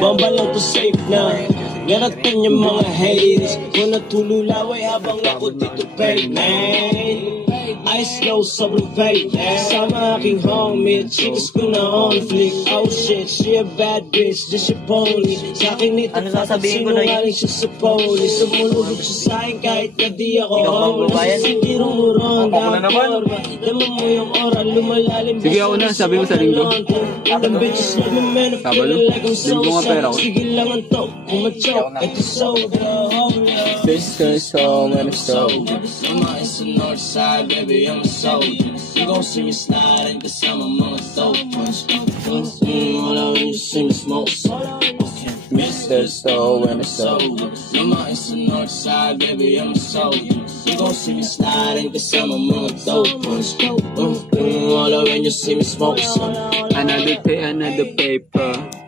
Bomba lang to safe na. Ngaratan yung mga haters. Kung natululaway habang ako dito pay, man. Ice low, sobrang fake. Sama aking homie, chicks ko na on flick. Oh shit, she a bad bitch, just your pony. Sa akin ito, sinungaling siya sa police. Sumulubog siya sa akin kahit na di ako homeless. Sintirong muron, dakor. Dama mo yung oral, lumalalim. Sige ako na, sabi mo sa linggo. Ilang bitches let me man, I feel like I'm so sad. Sige lang ang top, kumachok, ito soda. This is so when it's so. Mama, it's the north side, baby, I'm a soldier. You gon' see me sliding, cause I'm among a dope punch. All out when you see me smoke. Mr. So when it's so. Mama, it's the north side, baby, I'm a soldier. You gon' see me sliding, cause I'm among a dope punch. All out when you see me smoke. Another paper.